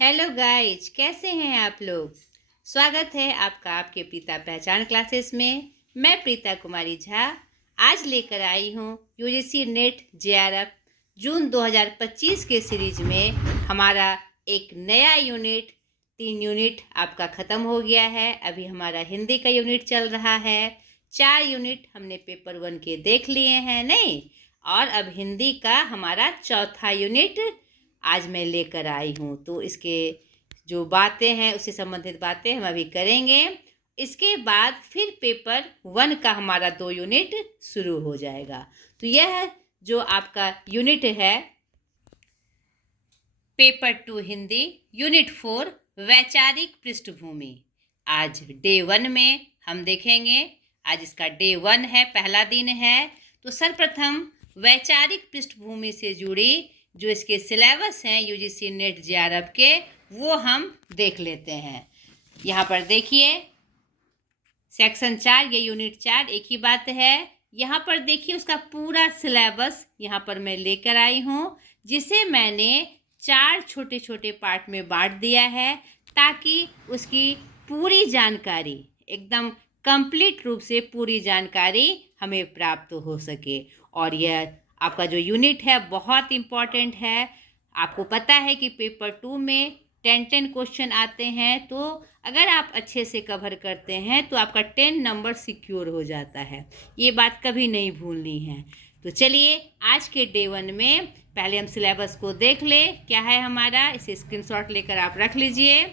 Hello guys, कैसे हैं आप लोग। स्वागत है आपका आपके प्रीता पहचान क्लासेस में। मैं प्रीता कुमारी झा आज लेकर आई हूँ यूजीसी नेट जेआरएफ जून 2025 के सीरीज में हमारा एक नया यूनिट 3 यूनिट आपका ख़त्म हो गया है। अभी हमारा हिंदी का यूनिट चल रहा है। 4 यूनिट हमने पेपर 1 के देख लिए हैं नहीं, और अब हिंदी का हमारा चौथा यूनिट आज मैं लेकर आई हूँ। तो इसके जो बातें हैं उससे संबंधित बातें हम अभी करेंगे। इसके बाद फिर पेपर 1 का हमारा 2 यूनिट शुरू हो जाएगा। तो यह जो आपका यूनिट है पेपर 2 हिंदी यूनिट 4 वैचारिक पृष्ठभूमि, आज डे 1 में हम देखेंगे। आज इसका डे 1 है, पहला दिन है। तो सर्वप्रथम वैचारिक पृष्ठभूमि से जुड़ी जो इसके सिलेबस हैं यूजीसी नेट जेआरएफ के, वो हम देख लेते हैं। यहाँ पर देखिए सेक्शन 4, ये यूनिट 4 एक ही बात है। यहाँ पर देखिए उसका पूरा सिलेबस यहाँ पर मैं लेकर आई हूँ, जिसे मैंने 4 छोटे छोटे पार्ट में बांट दिया है, ताकि उसकी पूरी जानकारी एकदम कंप्लीट रूप से पूरी जानकारी हमें प्राप्त हो सके। और यह आपका जो यूनिट है बहुत इम्पॉर्टेंट है। आपको पता है कि पेपर 2 में 10 क्वेश्चन आते हैं, तो अगर आप अच्छे से कवर करते हैं तो आपका 10 नंबर सिक्योर हो जाता है। ये बात कभी नहीं भूलनी है। तो चलिए आज के डे 1 में पहले हम सिलेबस को देख ले क्या है हमारा। इसे स्क्रीनशॉट लेकर आप रख लीजिए,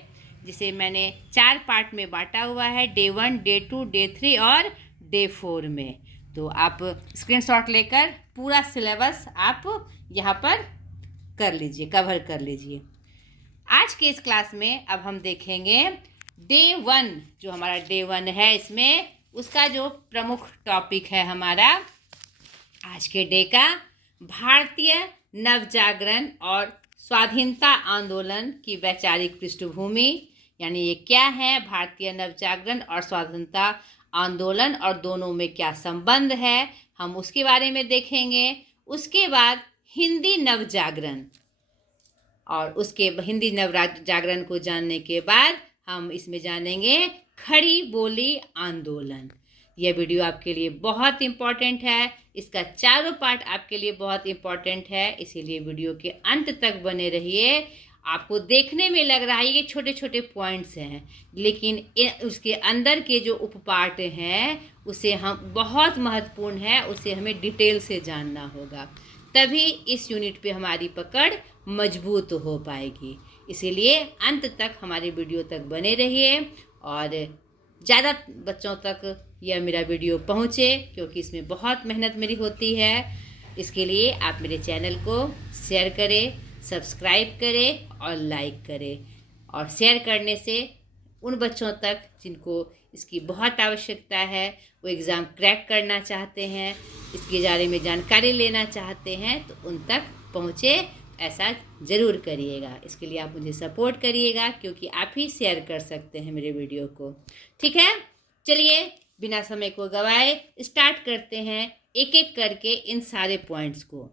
जिसे मैंने 4 पार्ट में बांटा हुआ है, डे 1, डे 2, डे 3 और डे 4 में। तो आप स्क्रीनशॉट लेकर पूरा सिलेबस आप यहाँ पर कर लीजिए, कवर कर लीजिए। आज के इस क्लास में अब हम देखेंगे डे 1, जो हमारा डे 1 है, इसमें उसका जो प्रमुख टॉपिक है हमारा आज के डे का, भारतीय नवजागरण और स्वाधीनता आंदोलन की वैचारिक पृष्ठभूमि। यानी ये क्या है, भारतीय नवजागरण और स्वाधीनता आंदोलन और दोनों में क्या संबंध है, हम उसके बारे में देखेंगे। उसके बाद हिंदी नवजागरण, और उसके हिंदी नवजागरण को जानने के बाद हम इसमें जानेंगे खड़ी बोली आंदोलन। यह वीडियो आपके लिए बहुत इम्पॉर्टेंट है, इसका चारों पार्ट आपके लिए बहुत इम्पॉर्टेंट है, इसीलिए वीडियो के अंत तक बने रहिए। आपको देखने में लग रहा है ये छोटे छोटे पॉइंट्स हैं, लेकिन उसके अंदर के जो उपपार्ट हैं उसे हम बहुत महत्वपूर्ण है, उसे हमें डिटेल से जानना होगा, तभी इस यूनिट पे हमारी पकड़ मजबूत हो पाएगी। इसीलिए अंत तक हमारे वीडियो तक बने रहिए और ज़्यादा बच्चों तक यह मेरा वीडियो पहुँचे, क्योंकि इसमें बहुत मेहनत मेरी होती है। इसके लिए आप मेरे चैनल को शेयर करें, सब्सक्राइब करें और लाइक करें। और शेयर करने से उन बच्चों तक जिनको इसकी बहुत आवश्यकता है, वो एग्ज़ाम क्रैक करना चाहते हैं, इसके बारे में जानकारी लेना चाहते हैं, तो उन तक पहुँचे, ऐसा ज़रूर करिएगा। इसके लिए आप मुझे सपोर्ट करिएगा, क्योंकि आप ही शेयर कर सकते हैं मेरे वीडियो को। ठीक है, चलिए बिना समय को गवाए स्टार्ट करते हैं एक एक करके इन सारे पॉइंट्स को।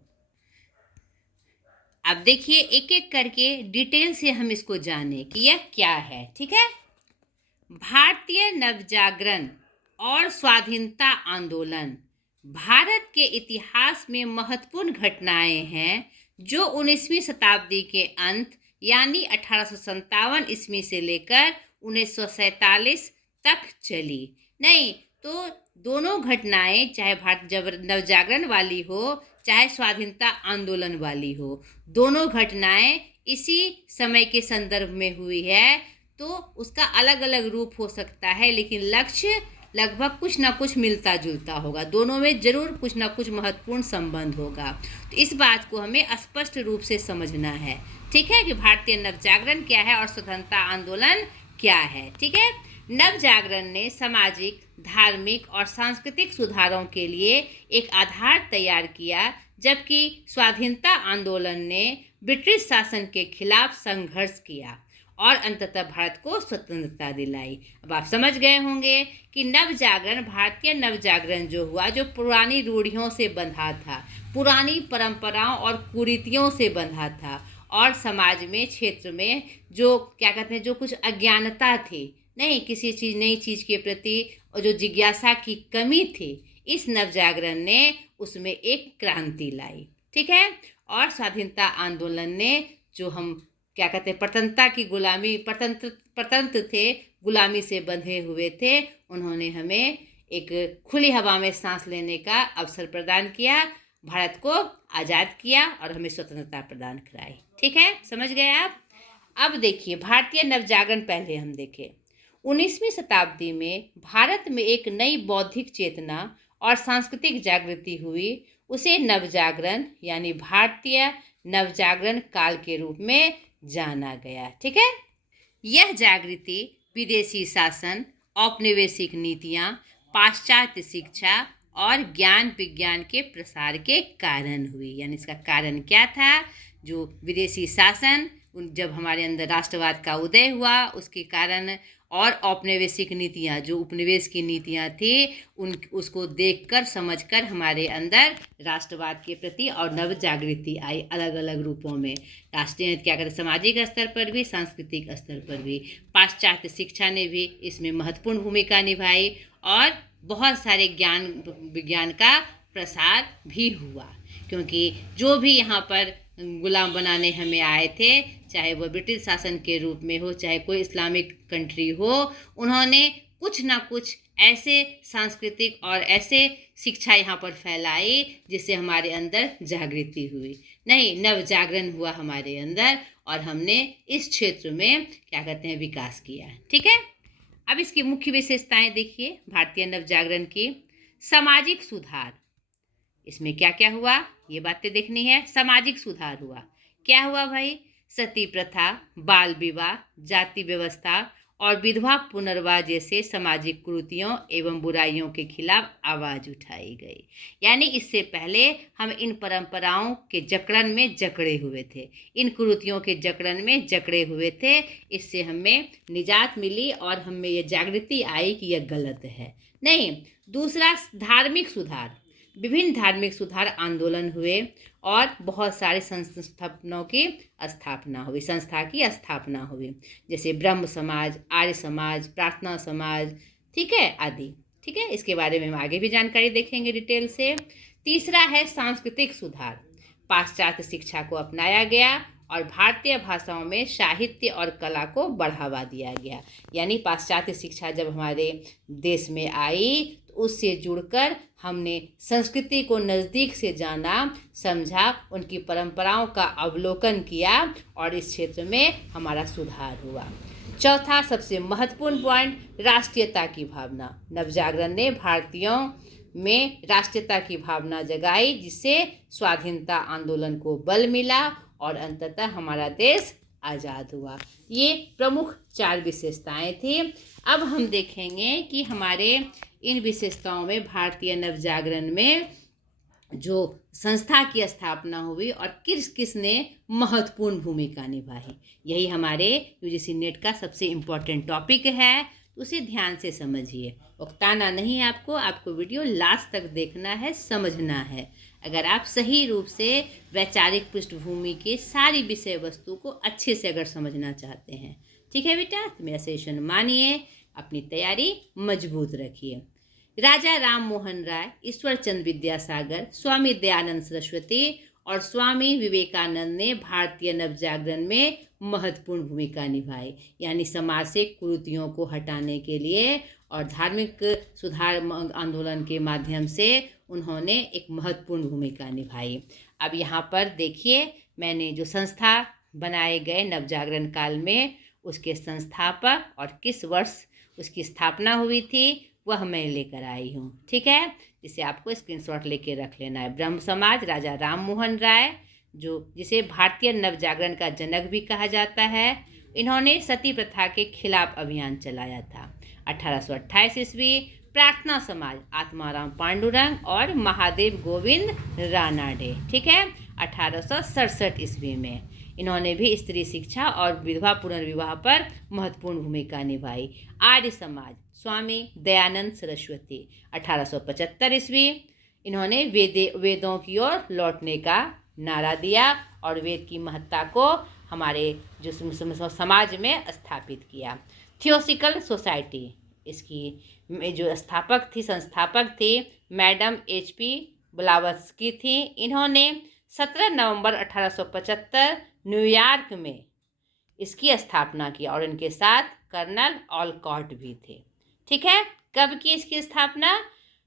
अब देखिए एक एक करके डिटेल से हम इसको जाने कि यह क्या है। ठीक है, भारतीय नवजागरण और स्वाधीनता आंदोलन भारत के इतिहास में महत्वपूर्ण घटनाएं हैं, जो 19वीं शताब्दी के अंत यानी 1857 ईस्वी से लेकर 1947 तक चली। नहीं तो दोनों घटनाएं, चाहे भारत नवजागरण वाली हो चाहे स्वाधीनता आंदोलन वाली हो, दोनों घटनाएं इसी समय के संदर्भ में हुई है। तो उसका अलग अलग रूप हो सकता है, लेकिन लक्ष्य लगभग कुछ ना कुछ मिलता जुलता होगा, दोनों में जरूर कुछ ना कुछ महत्वपूर्ण संबंध होगा। तो इस बात को हमें स्पष्ट रूप से समझना है। ठीक है, कि भारतीय नवजागरण क्या है और स्वतंत्रता आंदोलन क्या है। ठीक है, नवजागरण ने सामाजिक, धार्मिक और सांस्कृतिक सुधारों के लिए एक आधार तैयार किया, जबकि स्वाधीनता आंदोलन ने ब्रिटिश शासन के खिलाफ संघर्ष किया और अंततः भारत को स्वतंत्रता दिलाई। अब आप समझ गए होंगे कि नवजागरण, भारतीय नवजागरण जो हुआ, जो पुरानी रूढ़ियों से बंधा था, पुरानी परंपराओं और कुरीतियों से बंधा था, और समाज में, क्षेत्र में जो क्या कहते हैं, जो कुछ अज्ञानता थी, नहीं किसी चीज़, नई चीज़ के प्रति, और जो जिज्ञासा की कमी थी, इस नवजागरण ने उसमें एक क्रांति लाई। ठीक है। और स्वाधीनता आंदोलन ने, जो हम क्या कहते हैं, प्रतंत्रता की गुलामी, प्रतंत्र थे, गुलामी से बंधे हुए थे, उन्होंने हमें एक खुली हवा में सांस लेने का अवसर प्रदान किया, भारत को आज़ाद किया और हमें स्वतंत्रता प्रदान कराई। ठीक है, समझ गए आप। अब देखिए भारतीय नवजागरण, पहले हम देखें 19वीं शताब्दी में भारत में एक नई बौद्धिक चेतना और सांस्कृतिक जागृति हुई। उसे नवजागरण यानी भारतीय नवजागरण काल के रूप में जाना गया। ठीक है। यह जागृति विदेशी शासन, औपनिवेशिक नीतियाँ, पाश्चात्य शिक्षा और ज्ञान विज्ञान के प्रसार के कारण हुई। यानी इसका कारण क्या था? जो विदेशी शासन, जब हमारे अंदर राष्ट्रवाद का उदय हुआ, उसके कारण, और औपनिवेशिक नीतियाँ, जो उपनिवेश की नीतियाँ थी, उसको देखकर समझकर हमारे अंदर राष्ट्रवाद के प्रति और नव जागृति आई, अलग अलग रूपों में। राष्ट्रीय क्या कहते हैं, सामाजिक स्तर पर भी, सांस्कृतिक स्तर पर भी। पाश्चात्य शिक्षा ने भी इसमें महत्वपूर्ण भूमिका निभाई और बहुत सारे ज्ञान विज्ञान का प्रसार भी हुआ, क्योंकि जो भी यहाँ पर गुलाम बनाने हमें आए थे, चाहे वो ब्रिटिश शासन के रूप में हो, चाहे कोई इस्लामिक कंट्री हो, उन्होंने कुछ ना कुछ ऐसे सांस्कृतिक और ऐसे शिक्षा यहाँ पर फैलाई जिससे हमारे अंदर जागृति हुई, नहीं नव जागरण हुआ हमारे अंदर, और हमने इस क्षेत्र में क्या कहते हैं, विकास किया। ठीक है। अब इसकी मुख्य विशेषताएं देखिए भारतीय नव जागरण की। सामाजिक सुधार, इसमें क्या क्या हुआ ये बातें देखनी है। सामाजिक सुधार हुआ, क्या हुआ भाई? सती प्रथा, बाल विवाह, जाति व्यवस्था और विधवा पुनर्वास जैसे सामाजिक कुरीतियों एवं बुराइयों के खिलाफ आवाज़ उठाई गई। यानी इससे पहले हम इन परंपराओं के जकड़न में जकड़े हुए थे, इन कुरीतियों के जकड़न में जकड़े हुए थे। इससे हमें निजात मिली और हमें ये जागृति आई कि यह गलत है। नहीं, दूसरा धार्मिक सुधार, विभिन्न धार्मिक सुधार आंदोलन हुए और बहुत सारे संस्थापनों की स्थापना हुई, संस्था की स्थापना हुई, जैसे ब्रह्म समाज, आर्य समाज, प्रार्थना समाज, ठीक है, आदि। ठीक है, इसके बारे में हम आगे भी जानकारी देखेंगे डिटेल से। तीसरा है सांस्कृतिक सुधार। पाश्चात्य शिक्षा को अपनाया गया और भारतीय भाषाओं में साहित्य और कला को बढ़ावा दिया गया। यानी पाश्चात्य शिक्षा जब हमारे देश में आई तो उससे जुड़कर हमने संस्कृति को नज़दीक से जाना, समझा, उनकी परंपराओं का अवलोकन किया और इस क्षेत्र में हमारा सुधार हुआ। चौथा सबसे महत्वपूर्ण पॉइंट, राष्ट्रीयता की भावना। नवजागरण ने भारतीयों में राष्ट्रीयता की भावना जगाई, जिससे स्वाधीनता आंदोलन को बल मिला और अंततः हमारा देश आज़ाद हुआ। ये प्रमुख 4 विशेषताएं थी। अब हम देखेंगे कि हमारे इन विशेषताओं में भारतीय नवजागरण में जो संस्था की स्थापना हुई और किस किस ने महत्वपूर्ण भूमिका निभाई, यही हमारे यूजीसी नेट का सबसे इम्पोर्टेंट टॉपिक है। उसे ध्यान से समझिए, उकताना नहीं है आपको वीडियो लास्ट तक देखना है, समझना है। अगर आप सही रूप से वैचारिक पृष्ठभूमि के सारी विषय वस्तु को अच्छे से अगर समझना चाहते हैं, ठीक है बेटा, तो मेरा सेशन मानिए, अपनी तैयारी मजबूत रखिए। राजा राम मोहन राय, ईश्वर चंद्र विद्यासागर, स्वामी दयानंद सरस्वती और स्वामी विवेकानंद ने भारतीय नवजागरण में महत्वपूर्ण भूमिका निभाई। यानी समाज से कुरीतियों को हटाने के लिए और धार्मिक सुधार आंदोलन के माध्यम से उन्होंने एक महत्वपूर्ण भूमिका निभाई। अब यहाँ पर देखिए, मैंने जो संस्था बनाए गए नवजागरण काल में, उसके संस्थापक और किस वर्ष उसकी स्थापना हुई थी वह मैं लेकर आई हूँ। ठीक है, जिसे आपको स्क्रीनशॉट लेके रख लेना है। ब्रह्म समाज, राजा राम मोहन राय, जिसे भारतीय नवजागरण का जनक भी कहा जाता है, इन्होंने सती प्रथा के खिलाफ अभियान चलाया था। 1828 ईस्वी प्रार्थना समाज, आत्माराम पांडुरंग और महादेव गोविंद रानाडे, ठीक है, 1867 ईस्वी में इन्होंने भी स्त्री शिक्षा और विधवा पुनर्विवाह पर महत्वपूर्ण भूमिका निभाई। आर्य समाज, स्वामी दयानंद सरस्वती, 1875 ईस्वी इन्होंने वेदों की ओर लौटने का नारा दिया और वेद की महत्ता को हमारे जो समाज में स्थापित किया। थियोसॉफिकल सोसाइटी, इसकी जो संस्थापक थी मैडम HP ब्लावत्स्की थी। इन्होंने 17 नवंबर 1875 न्यूयॉर्क में इसकी स्थापना की और इनके साथ कर्नल ऑलकॉट भी थे। ठीक है, कब की इसकी स्थापना?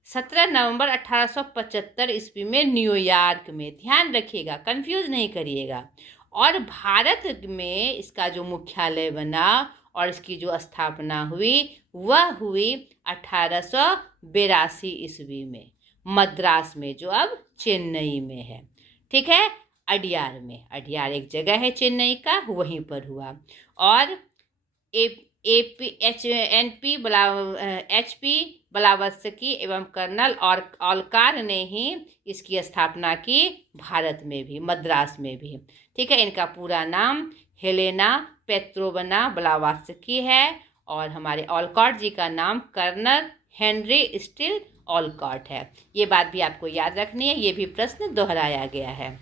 17 नवंबर 1875 ईस्वी में न्यूयॉर्क में। ध्यान रखिएगा, कंफ्यूज नहीं करिएगा। और भारत में इसका जो मुख्यालय बना और इसकी जो स्थापना हुई वह हुई 1882 ईस्वी में मद्रास में, जो अब चेन्नई में है। ठीक है, अडियार में, अडियार एक जगह है चेन्नई का, वहीं पर हुआ। और HP ब्लावत्स्की एवं कर्नल ऑलकार ने ही इसकी स्थापना की, भारत में भी, मद्रास में भी। ठीक है, इनका पूरा नाम हेलेना पेत्रोवना ब्लावत्स्की है और हमारे ऑलकॉट जी का नाम कर्नल हेनरी स्टील ऑलकॉट है। ये बात भी आपको याद रखनी है, ये भी प्रश्न दोहराया गया है।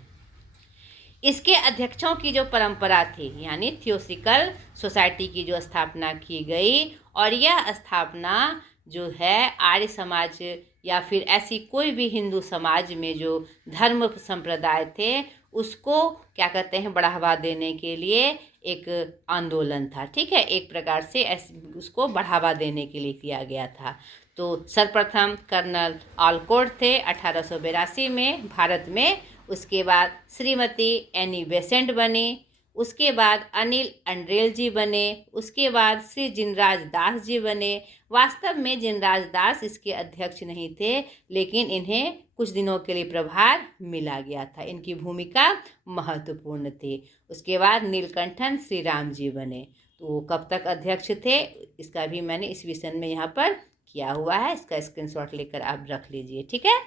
इसके अध्यक्षों की जो परंपरा थी, यानी थियोसॉफिकल सोसाइटी की जो स्थापना की गई, और यह स्थापना जो है आर्य समाज या फिर ऐसी कोई भी हिंदू समाज में जो धर्म संप्रदाय थे उसको क्या कहते हैं, बढ़ावा देने के लिए एक आंदोलन था। ठीक है, एक प्रकार से उसको बढ़ावा देने के लिए किया गया था। तो सर्वप्रथम कर्नल ऑलकॉट थे 1882 में भारत में। उसके बाद श्रीमती एनी बेसेंट बने, उसके बाद अनिल अंड्रेल जी बने, उसके बाद श्री जिनराज दास जी बने। वास्तव में जिनराज दास इसके अध्यक्ष नहीं थे, लेकिन इन्हें कुछ दिनों के लिए प्रभार मिला गया था, इनकी भूमिका महत्वपूर्ण थी। उसके बाद नीलकंठन श्री राम जी बने। तो वो कब तक अध्यक्ष थे इसका भी मैंने इस विषय में यहाँ पर किया हुआ है, इसका स्क्रीनशॉट लेकर आप रख लीजिए। ठीक है,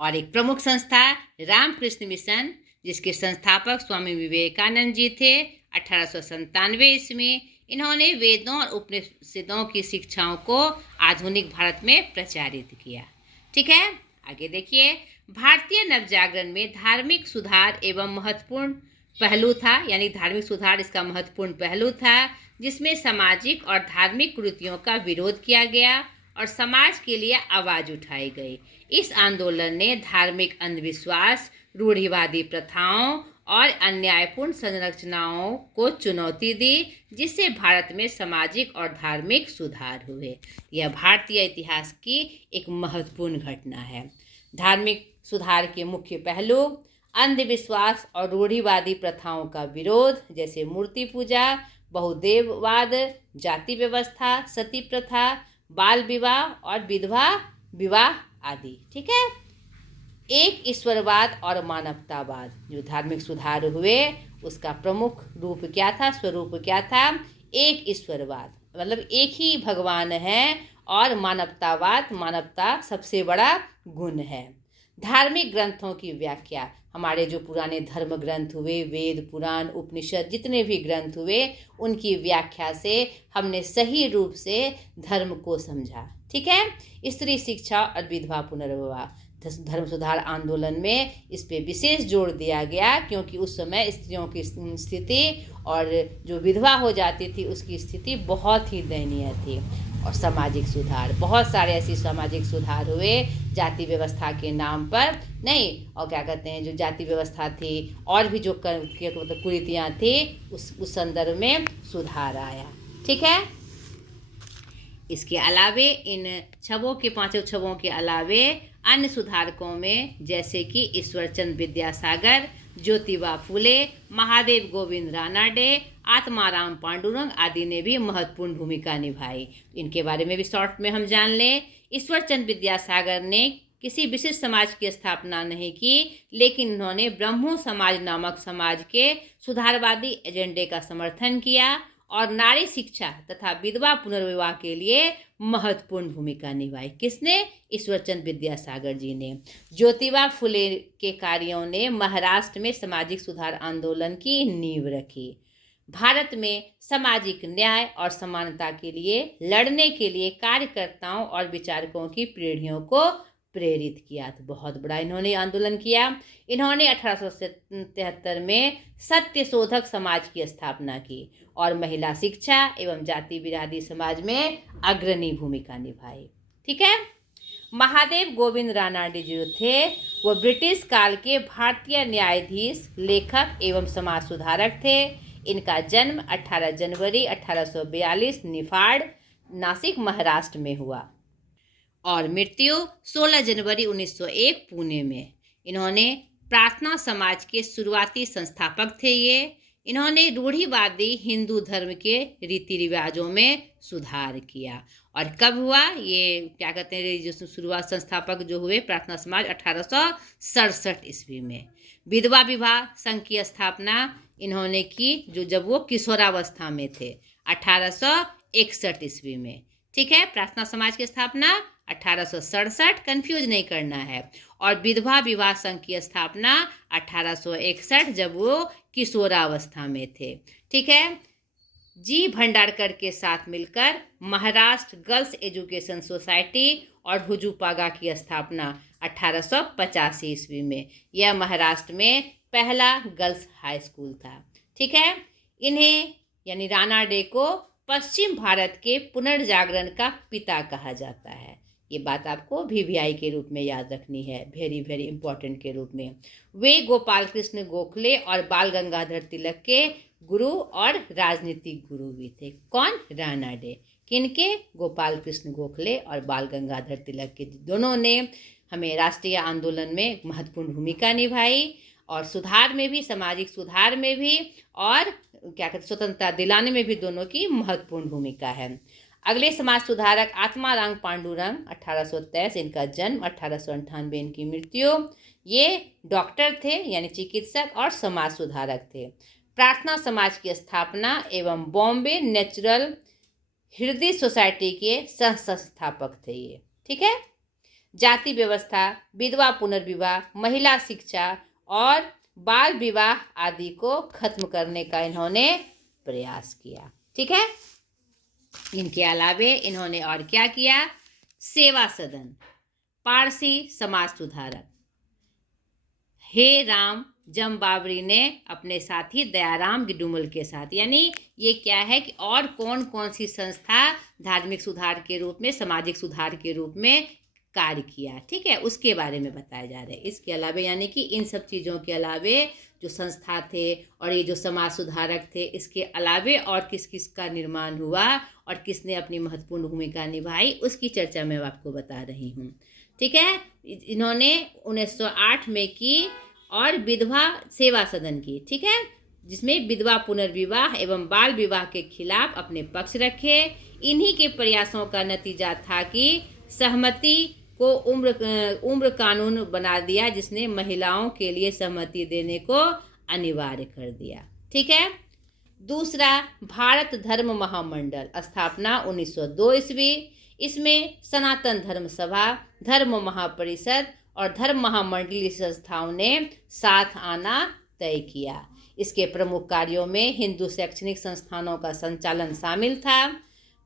और एक प्रमुख संस्था रामकृष्ण मिशन, जिसके संस्थापक स्वामी विवेकानंद जी थे 1897 ईस्वी। इन्होंने वेदों और उपनिषदों की शिक्षाओं को आधुनिक भारत में प्रचारित किया। ठीक है, आगे देखिए। भारतीय नवजागरण में धार्मिक सुधार एवं महत्वपूर्ण पहलू था, यानी धार्मिक सुधार इसका महत्वपूर्ण पहलू था, जिसमें सामाजिक और धार्मिक कुरीतियों का विरोध किया गया और समाज के लिए आवाज़ उठाई गई। इस आंदोलन ने धार्मिक अंधविश्वास, रूढ़िवादी प्रथाओं और अन्यायपूर्ण संरचनाओं को चुनौती दी, जिससे भारत में सामाजिक और धार्मिक सुधार हुए। यह भारतीय इतिहास की एक महत्वपूर्ण घटना है। धार्मिक सुधार के मुख्य पहलू अंधविश्वास और रूढ़िवादी प्रथाओं का विरोध, जैसे मूर्ति पूजा, बहुदेववाद, जाति व्यवस्था, सती प्रथा, बाल विवाह और विधवा विवाह आदि। ठीक है, एक ईश्वरवाद और मानवतावाद, जो धार्मिक सुधार हुए उसका प्रमुख रूप क्या था, स्वरूप क्या था? एक ईश्वरवाद, मतलब एक ही भगवान है, और मानवतावाद, मानवता सबसे बड़ा गुण है। धार्मिक ग्रंथों की व्याख्या, हमारे जो पुराने धर्म ग्रंथ हुए, वेद, पुराण, उपनिषद, जितने भी ग्रंथ हुए, उनकी व्याख्या से हमने सही रूप से धर्म को समझा। ठीक है, स्त्री शिक्षा और विधवा पुनर्विवाह, धर्म सुधार आंदोलन में इस पे विशेष जोर दिया गया, क्योंकि उस समय स्त्रियों की स्थिति और जो विधवा हो जाती थी उसकी स्थिति बहुत ही दयनीय थी। और सामाजिक सुधार, बहुत सारे ऐसे सामाजिक सुधार हुए जाति व्यवस्था के नाम पर नहीं, और क्या कहते हैं, जो जाति व्यवस्था थी और भी जो कुरीतियाँ थी उस संदर्भ में सुधार आया। ठीक है, इसके अलावे इन छवों के, पांचों छवों के अलावे अन्य सुधारकों में जैसे कि ईश्वरचंद विद्यासागर, ज्योतिबा फुले, महादेव गोविंद रानाडे, आत्माराम पांडुरंग आदि ने भी महत्वपूर्ण भूमिका निभाई। इनके बारे में भी शॉर्ट में हम जान लें। ईश्वरचंद विद्यासागर ने किसी विशिष्ट समाज की स्थापना नहीं की, लेकिन उन्होंने ब्रह्मो समाज नामक समाज के सुधारवादी एजेंडे का समर्थन किया और नारी शिक्षा तथा विधवा पुनर्विवाह के लिए महत्वपूर्ण भूमिका निभाई। किसने? ईश्वरचंद विद्यासागर जी ने। ज्योतिबा फुले के कार्यों ने महाराष्ट्र में सामाजिक सुधार आंदोलन की नींव रखी। भारत में सामाजिक न्याय और समानता के लिए लड़ने के लिए कार्यकर्ताओं और विचारकों की पीढ़ियों को प्रेरित किया। तो बहुत बड़ा इन्होंने आंदोलन किया। इन्होंने 1873 में सत्य शोधक समाज की स्थापना की और महिला शिक्षा एवं जाति विरोधी समाज में अग्रणी भूमिका निभाई। ठीक है। महादेव गोविंद रानाडे जो थे वो ब्रिटिश काल के भारतीय न्यायाधीश, लेखक एवं समाज सुधारक थे। इनका जन्म 18 जनवरी 1842 निफाड़, नासिक, महाराष्ट्र में हुआ और मृत्यु 16 जनवरी 1901 पुणे में। इन्होंने प्रार्थना समाज के शुरुआती संस्थापक थे। इन्होंने रूढ़िवादी हिंदू धर्म के रीति रिवाजों में सुधार किया। और कब हुआ ये, क्या कहते हैं, जो शुरुआत संस्थापक जो हुए प्रार्थना समाज 1867 ईस्वी में। विधवा विवाह संघ की स्थापना इन्होंने की जब वो किशोरावस्था में थे, 1861 ईस्वी में। ठीक है। प्रार्थना समाज की स्थापना 1867, कंफ्यूज नहीं करना है। और विधवा विवाह संघ की स्थापना 1861, जब वो किशोरावस्था में थे। ठीक है। जी भंडारकर के साथ मिलकर महाराष्ट्र गर्ल्स एजुकेशन सोसाइटी और हुजूपागा की स्थापना 1885 ईस्वी में। यह महाराष्ट्र में पहला गर्ल्स हाई स्कूल था। ठीक है। इन्हें यानी रानाडे को पश्चिम भारत के पुनर्जागरण का पिता कहा जाता है। ये बात आपको वीवीआई के रूप में याद रखनी है, वेरी वेरी इंपॉर्टेंट के रूप में। वे गोपाल कृष्ण गोखले और बाल गंगाधर तिलक के गुरु और राजनीतिक गुरु भी थे। कौन? रानाडे। किनके? गोपाल कृष्ण गोखले और बाल गंगाधर तिलक के। दोनों ने हमें राष्ट्रीय आंदोलन में महत्वपूर्ण भूमिका निभाई और सुधार में भी, सामाजिक सुधार में भी, और क्या कहते स्वतंत्रता दिलाने में भी दोनों की महत्वपूर्ण भूमिका है। अगले समाज सुधारक आत्माराम पांडुरंग, 1823 इनका जन्म, 1898 इनकी मृत्यु। ये डॉक्टर थे यानी चिकित्सक और समाज सुधारक थे। प्रार्थना समाज की स्थापना एवं बॉम्बे नेचुरल हृदय सोसाइटी के सह संस्थापक थे ये। ठीक है। जाति व्यवस्था, विधवा पुनर्विवाह, महिला शिक्षा और बाल विवाह आदि को खत्म करने का इन्होंने प्रयास किया। ठीक है। इनके अलावे इन्होंने और क्या किया? सेवा सदन, पारसी समाज सुधारक हे राम जम बाबरी ने अपने साथी दयाराम गिडुमल के साथ, यानी ये क्या है कि और कौन कौन सी संस्था धार्मिक सुधार के रूप में, सामाजिक सुधार के रूप में कार्य किया। ठीक है। उसके बारे में बताया जा रहा है। इसके अलावे यानी कि इन सब चीज़ों के अलावे जो संस्था थे और ये जो समाज सुधारक थे, इसके अलावे और किस किस का निर्माण हुआ और किसने अपनी महत्वपूर्ण भूमिका निभाई, उसकी चर्चा मैं आपको बता रही हूँ। ठीक है। इन्होंने 1908 में की और विधवा सेवा सदन की। ठीक है। जिसमें विधवा पुनर्विवाह एवं बाल विवाह के खिलाफ अपने पक्ष रखे। इन्हीं के प्रयासों का नतीजा था कि सहमति को उम्र कानून बना दिया, जिसने महिलाओं के लिए सहमति देने को अनिवार्य कर दिया। ठीक है। दूसरा, भारत धर्म महामंडल, स्थापना 1902 ईस्वी। इसमें सनातन धर्म सभा, धर्म महापरिषद और धर्म महामंडलीय संस्थाओं ने साथ आना तय किया। इसके प्रमुख कार्यों में हिंदू शैक्षणिक संस्थानों का संचालन शामिल था।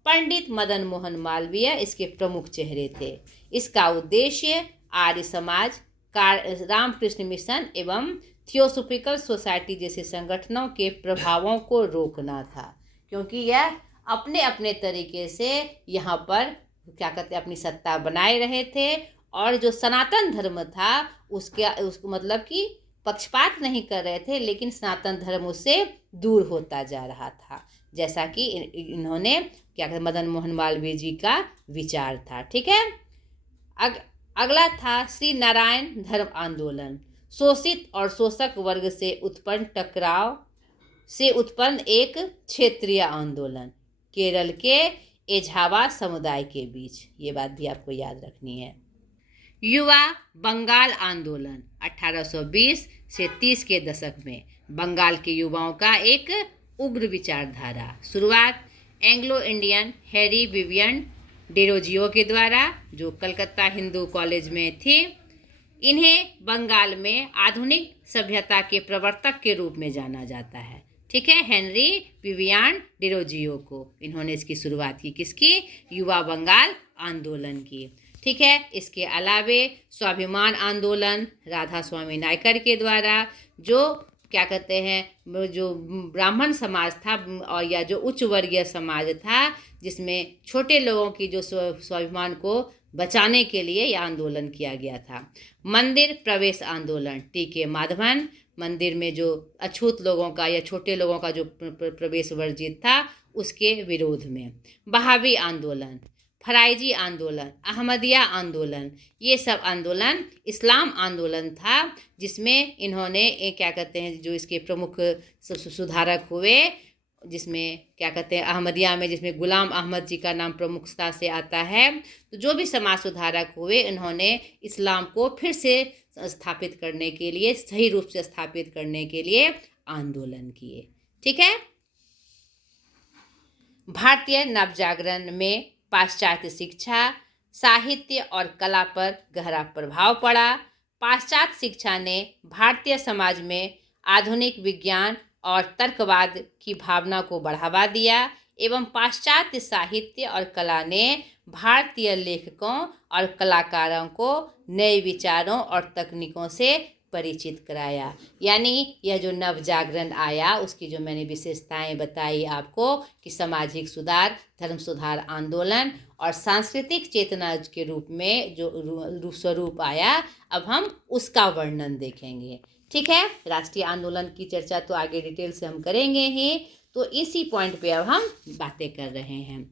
पंडित मदन मोहन मालवीय इसके प्रमुख चेहरे थे। इसका उद्देश्य आर्य समाज, रामकृष्ण मिशन एवं थियोसॉफिकल सोसाइटी जैसे संगठनों के प्रभावों को रोकना था, क्योंकि यह अपने अपने तरीके से यहाँ पर क्या कहते अपनी सत्ता बनाए रहे थे। और जो सनातन धर्म था उसको मतलब कि पक्षपात नहीं कर रहे थे, लेकिन सनातन धर्म उससे दूर होता जा रहा था, जैसा कि इन्होंने क्या कहते मदन मोहन मालवीय जी का विचार था। ठीक है। अगला था श्री नारायण धर्म आंदोलन, शोषित और शोषक वर्ग से उत्पन्न टकराव से उत्पन्न एक क्षेत्रीय आंदोलन, केरल के एझावा समुदाय के बीच। ये बात भी आपको याद रखनी है। युवा बंगाल आंदोलन 1820 से 30 के दशक में बंगाल के युवाओं का एक उग्र विचारधारा। शुरुआत Anglo Indian Harry Vivian Derozio के द्वारा, जो कलकत्ता हिंदू कॉलेज में थे। इन्हें बंगाल में आधुनिक सभ्यता के प्रवर्तक के रूप में जाना जाता है। ठीक है। हेनरी विवियन डेरोजियो को इन्होंने इसकी शुरुआत की, किसकी? युवा बंगाल आंदोलन की। ठीक है। इसके अलावे स्वाभिमान आंदोलन राधा स्वामी नायकर के द्वारा, जो क्या कहते हैं, जो ब्राह्मण समाज था और या जो उच्च वर्गीय समाज था, जिसमें छोटे लोगों की जो स्वाभिमान को बचाने के लिए यह आंदोलन किया गया था। मंदिर प्रवेश आंदोलन टी.के. माधवन, मंदिर में जो अछूत लोगों का या छोटे लोगों का जो प्रवेश वर्जित था उसके विरोध में। बहावी आंदोलन, फराइजी आंदोलन, अहमदिया आंदोलन, ये सब आंदोलन इस्लाम आंदोलन था, जिसमें इन्होंने क्या कहते हैं, जो इसके प्रमुख सुधारक हुए, जिसमें क्या कहते हैं अहमदिया में, जिसमें गुलाम अहमद जी का नाम प्रमुखता से आता है। तो जो भी समाज सुधारक हुए, इन्होंने इस्लाम को फिर से स्थापित करने के लिए, सही रूप से स्थापित करने के लिए आंदोलन किए। ठीक है। भारतीय नवजागरण में पाश्चात्य शिक्षा, साहित्य और कला पर गहरा प्रभाव पड़ा। पाश्चात्य शिक्षा ने भारतीय समाज में आधुनिक विज्ञान और तर्कवाद की भावना को बढ़ावा दिया एवं पाश्चात्य साहित्य और कला ने भारतीय लेखकों और कलाकारों को नए विचारों और तकनीकों से परिचित कराया। यानी यह जो नवजागरण आया, उसकी जो मैंने विशेषताएं बताई आपको कि सामाजिक सुधार, धर्म सुधार आंदोलन और सांस्कृतिक चेतना के रूप में जो स्वरूप आया, अब हम उसका वर्णन देखेंगे। ठीक है। राष्ट्रीय आंदोलन की चर्चा तो आगे डिटेल से हम करेंगे ही, तो इसी पॉइंट पे अब हम बातें कर रहे हैं।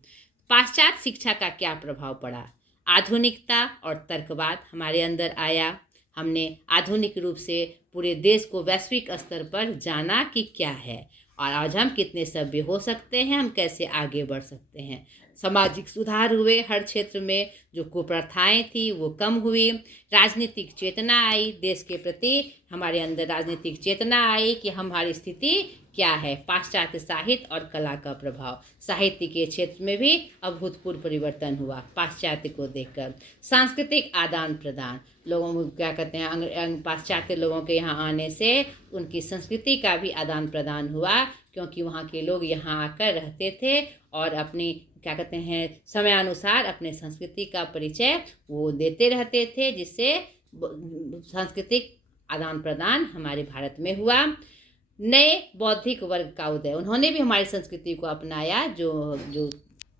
पाश्चात्य शिक्षा का क्या प्रभाव पड़ा? आधुनिकता और तर्कवाद हमारे अंदर आया। हमने आधुनिक रूप से पूरे देश को वैश्विक स्तर पर जाना कि क्या है और आज हम कितने सभ्य हो सकते हैं, हम कैसे आगे बढ़ सकते हैं। सामाजिक सुधार हुए, हर क्षेत्र में जो कुप्रथाएं थी वो कम हुई। राजनीतिक चेतना आई, देश के प्रति हमारे अंदर राजनीतिक चेतना आई कि हमारी स्थिति क्या है। पाश्चात्य साहित्य और कला का प्रभाव, साहित्य के क्षेत्र में भी अभूतपूर्व परिवर्तन हुआ पाश्चात्य को देखकर। सांस्कृतिक आदान प्रदान, लोगों को क्या कहते हैं, पाश्चात्य लोगों के यहाँ आने से उनकी संस्कृति का भी आदान प्रदान हुआ, क्योंकि वहाँ के लोग यहाँ आकर रहते थे और अपनी क्या कहते हैं समयानुसार अपने संस्कृति का परिचय वो देते रहते थे, जिससे सांस्कृतिक आदान प्रदान हमारे भारत में हुआ। नए बौद्धिक वर्ग का उदय, उन्होंने भी हमारी संस्कृति को अपनाया जो जो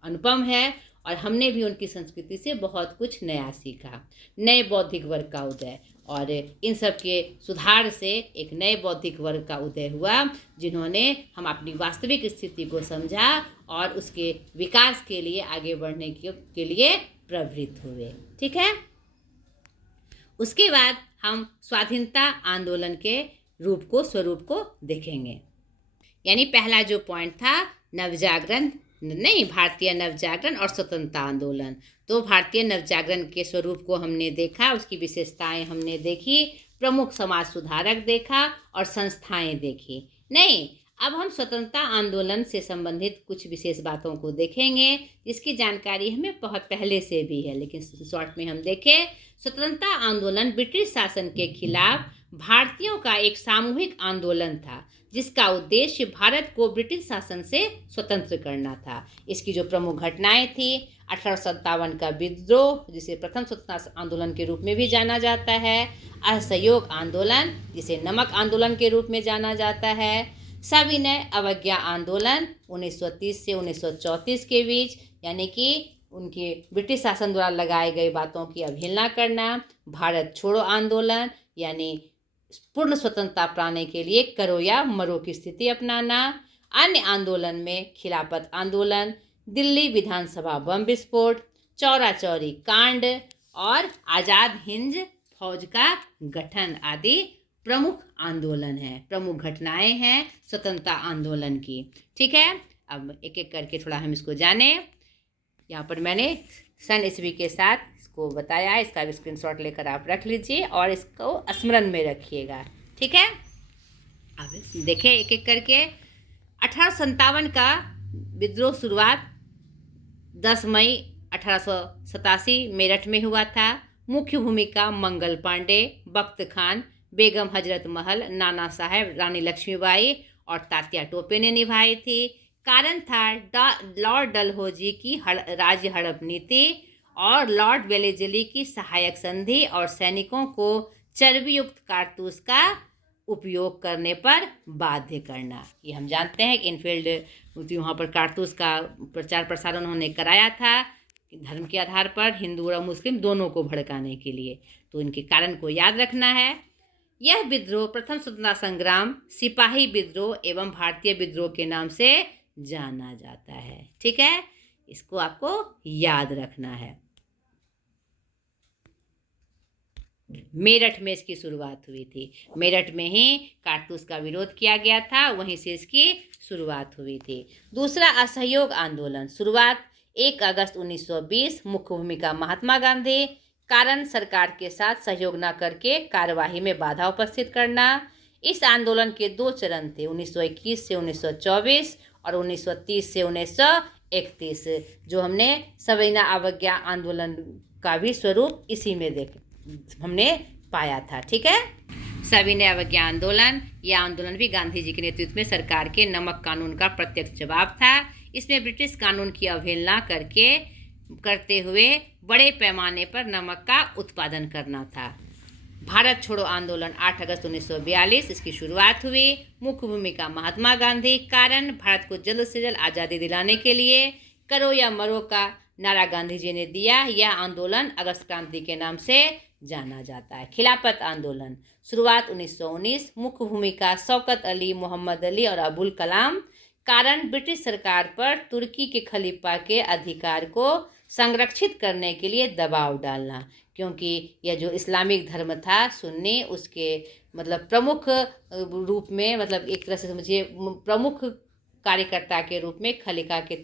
अनुपम है, और हमने भी उनकी संस्कृति से बहुत कुछ नया सीखा। नए बौद्धिक वर्ग का उदय, और इन सब के सुधार से एक नए बौद्धिक वर्ग का उदय हुआ, जिन्होंने हम अपनी वास्तविक स्थिति को समझा और उसके विकास के लिए, आगे बढ़ने के लिए प्रवृत्त हुए। ठीक है। उसके बाद हम स्वाधीनता आंदोलन के स्वरूप को देखेंगे। यानी पहला जो पॉइंट था नवजागरण, नहीं, भारतीय नवजागरण और स्वतंत्रता आंदोलन। तो भारतीय नवजागरण के स्वरूप को हमने देखा, उसकी विशेषताएं हमने देखी, प्रमुख समाज सुधारक देखा और संस्थाएं देखी। नहीं, अब हम स्वतंत्रता आंदोलन से संबंधित कुछ विशेष बातों को देखेंगे, जिसकी जानकारी हमें बहुत पहले से भी है, लेकिन शॉर्ट में हम देखें। स्वतंत्रता आंदोलन ब्रिटिश शासन के खिलाफ भारतीयों का एक सामूहिक आंदोलन था, जिसका उद्देश्य भारत को ब्रिटिश शासन से स्वतंत्र करना था। इसकी जो प्रमुख घटनाएं थी, 1857 का विद्रोह, जिसे प्रथम स्वतंत्रता आंदोलन के रूप में भी जाना जाता है, असहयोग आंदोलन, जिसे नमक आंदोलन के रूप में जाना जाता है, सविनय अवज्ञा आंदोलन 1930 से 1934 के बीच, यानी कि उनके ब्रिटिश शासन द्वारा लगाए गए बातों की अवहेलना करना, भारत छोड़ो आंदोलन, यानी पूर्ण स्वतंत्रता पाने के लिए करो या मरो की स्थिति अपनाना। अन्य आंदोलन में खिलाफत आंदोलन, दिल्ली विधानसभा बम विस्फोट, चौरा चौरी कांड और आज़ाद हिंद फौज का गठन आदि प्रमुख आंदोलन है, प्रमुख घटनाएं हैं स्वतंत्रता आंदोलन की। ठीक है। अब एक एक करके थोड़ा हम इसको जाने। यहाँ पर मैंने सन ईस्वी के साथ इसको बताया है, इसका भी स्क्रीनशॉट लेकर आप रख लीजिए और इसको स्मरण में रखिएगा। ठीक है। अब देखें एक एक करके। 1857 का विद्रोह शुरुआत 10 मई 1887 मेरठ में हुआ था। मुख्य भूमिका मंगल पांडे, बख्त खान, बेगम हजरत महल, नाना साहेब, रानी लक्ष्मीबाई और तात्या टोपे ने निभाई थी। कारण था लॉर्ड डलहौजी की राज्य हड़प नीति और लॉर्ड वेलेजली की सहायक संधि और सैनिकों को चर्बी युक्त कारतूस का उपयोग करने पर बाध्य करना। ये हम जानते हैं कि इनफील्ड वहाँ पर कारतूस का प्रचार प्रसार उन्होंने कराया था धर्म के आधार पर, हिंदू और मुस्लिम दोनों को भड़काने के लिए। तो इनके कारण को याद रखना है। यह विद्रोह प्रथम स्वतंत्रता संग्राम, सिपाही विद्रोह एवं भारतीय विद्रोह के नाम से जाना जाता है। ठीक है, इसको आपको याद रखना है। मेरठ में इसकी शुरुआत हुई थी। मेरठ में ही कारतूस का विरोध किया गया था, वहीं से इसकी शुरुआत हुई थी। दूसरा, असहयोग आंदोलन। शुरुआत 1 अगस्त 1920। मुख्य भूमिका महात्मा गांधी। कारण, सरकार के साथ सहयोग न करके कार्यवाही में बाधा उपस्थित करना। इस आंदोलन के 2 चरण थे, 1921 से 1924 और 1930 से 1931, जो हमने सविनय अवज्ञा आंदोलन का भी स्वरूप इसी में हमने पाया था। ठीक है, सविनय अवज्ञा आंदोलन, यह आंदोलन भी गांधी जी के नेतृत्व में सरकार के नमक कानून का प्रत्यक्ष जवाब था। इसमें ब्रिटिश कानून की अवहेलना करते हुए बड़े पैमाने पर नमक का उत्पादन करना था। भारत छोड़ो आंदोलन 8 अगस्त 1942, इसकी शुरुआत हुई। मुख्य भूमिका महात्मा गांधी। कारण, भारत को जल्द से जल्द आज़ादी दिलाने के लिए करो या मरो का नारा गांधी जी ने दिया। यह आंदोलन अगस्त क्रांति के नाम से जाना जाता है। खिलाफत आंदोलन। शुरुआत 1919। मुख्य भूमिका शौकत अली, मोहम्मद अली और अबुल कलाम। कारण, ब्रिटिश सरकार पर तुर्की के खलीफा के अधिकार को संरक्षित करने के लिए दबाव डालना, क्योंकि यह जो इस्लामिक धर्म था सुन्नी, उसके मतलब प्रमुख रूप में, मतलब एक तरह से समझिए प्रमुख कार्यकर्ता के रूप में खलीफा के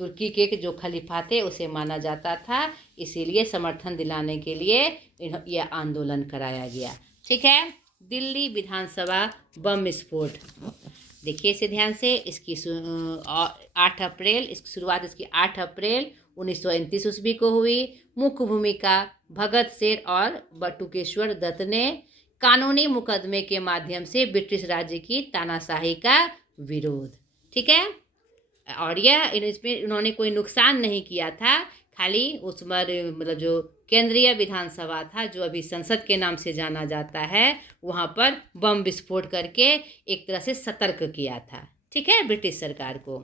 तुर्की के जो खलीफा थे उसे माना जाता था। इसीलिए समर्थन दिलाने के लिए यह आंदोलन कराया गया। ठीक है, दिल्ली विधानसभा बम विस्फोट। देखिए इसे ध्यान से। इसकी 8 अप्रैल, इसकी शुरुआत इसकी 8 अप्रैल 1929 ईस्वी को हुई। मुख्य भूमिका भगत सिंह और बटुकेश्वर दत्त ने कानूनी मुकदमे के माध्यम से ब्रिटिश राज्य की तानाशाही का विरोध। ठीक है, और यह इसमें उन्होंने कोई नुकसान नहीं किया था, खाली उस पर मतलब जो केंद्रीय विधानसभा था, जो अभी संसद के नाम से जाना जाता है, वहाँ पर बम विस्फोट करके एक तरह से सतर्क किया था। ठीक है, ब्रिटिश सरकार को।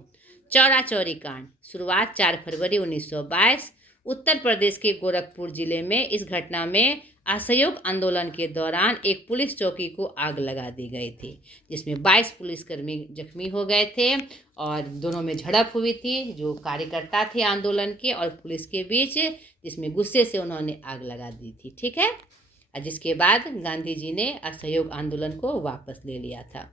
चौरा चौरी कांड। शुरुआत 4 फरवरी 1922। उत्तर प्रदेश के गोरखपुर जिले में इस घटना में असहयोग आंदोलन के दौरान एक पुलिस चौकी को आग लगा दी गई थी, जिसमें 22 पुलिसकर्मी जख्मी हो गए थे और दोनों में झड़प हुई थी, जो कार्यकर्ता थे आंदोलन के और पुलिस के बीच, जिसमें गुस्से से उन्होंने आग लगा दी थी। ठीक है, और जिसके बाद गांधी जी ने असहयोग आंदोलन को वापस ले लिया था।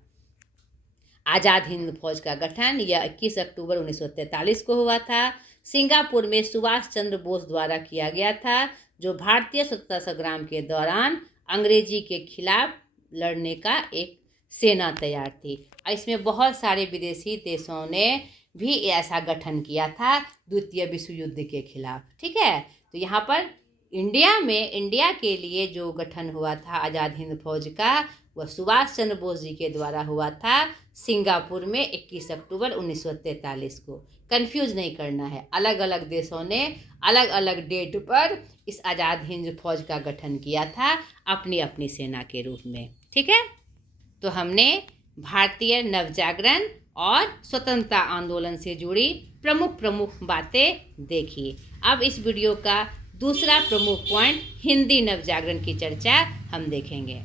आज़ाद हिंद फौज का गठन, यह 21 अक्टूबर 1943 को हुआ था। सिंगापुर में सुभाष चंद्र बोस द्वारा किया गया था, जो भारतीय स्वतंत्रता संग्राम के दौरान अंग्रेजी के खिलाफ लड़ने का एक सेना तैयार थी। और इसमें बहुत सारे विदेशी देशों ने भी ऐसा गठन किया था द्वितीय विश्व युद्ध के खिलाफ। ठीक है, तो यहाँ पर इंडिया के लिए जो गठन हुआ था आज़ाद हिंद फौज का, वह सुभाष चंद्र बोस जी के द्वारा हुआ था सिंगापुर में 21 अक्टूबर 1943 को। कंफ्यूज नहीं करना है, अलग अलग देशों ने अलग अलग डेट पर इस आज़ाद हिंद फौज का गठन किया था अपनी अपनी सेना के रूप में। ठीक है, तो हमने भारतीय नवजागरण और स्वतंत्रता आंदोलन से जुड़ी प्रमुख बातें देखी। अब इस वीडियो का दूसरा प्रमुख पॉइंट हिंदी नवजागरण की चर्चा हम देखेंगे।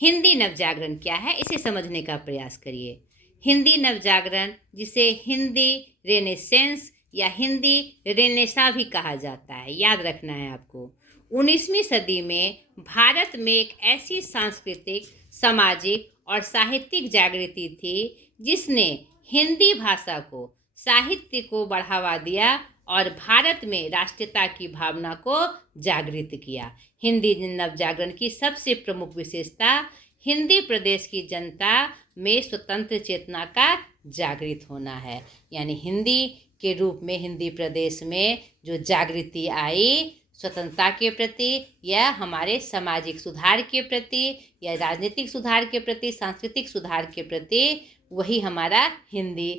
हिंदी नवजागरण क्या है, इसे समझने का प्रयास करिए। हिंदी नवजागरण, जिसे हिंदी रेनेसेंस या हिंदी रेनेसा भी कहा जाता है, याद रखना है आपको। 19वीं सदी में भारत में एक ऐसी सांस्कृतिक, सामाजिक और साहित्यिक जागृति थी जिसने हिंदी भाषा को, साहित्य को बढ़ावा दिया और भारत में राष्ट्रीयता की भावना को जागृत किया। हिंदी नवजागरण की सबसे प्रमुख विशेषता हिंदी प्रदेश की जनता में स्वतंत्र चेतना का जागृत होना है। यानी हिंदी के रूप में हिंदी प्रदेश में जो जागृति आई स्वतंत्रता के प्रति या हमारे सामाजिक सुधार के प्रति या राजनीतिक सुधार के प्रति, सांस्कृतिक सुधार के प्रति, वही हमारा हिंदी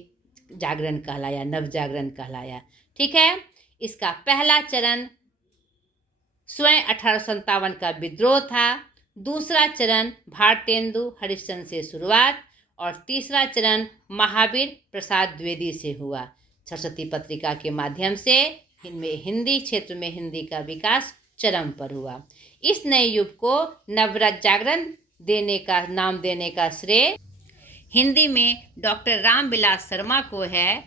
जागरण कहलाया, नवजागरण कहलाया। ठीक है, इसका पहला चरण स्वयं 1857 का विद्रोह था। दूसरा चरण भारतेंदु हरिश्चंद्र से शुरुआत और तीसरा चरण महावीर प्रसाद द्विवेदी से हुआ। सरस्वती पत्रिका के माध्यम से इनमें हिंदी क्षेत्र में हिंदी का विकास चरम पर हुआ। इस नए युग को नवरस जागरण नाम देने का श्रेय हिंदी में डॉक्टर रामविलास शर्मा को है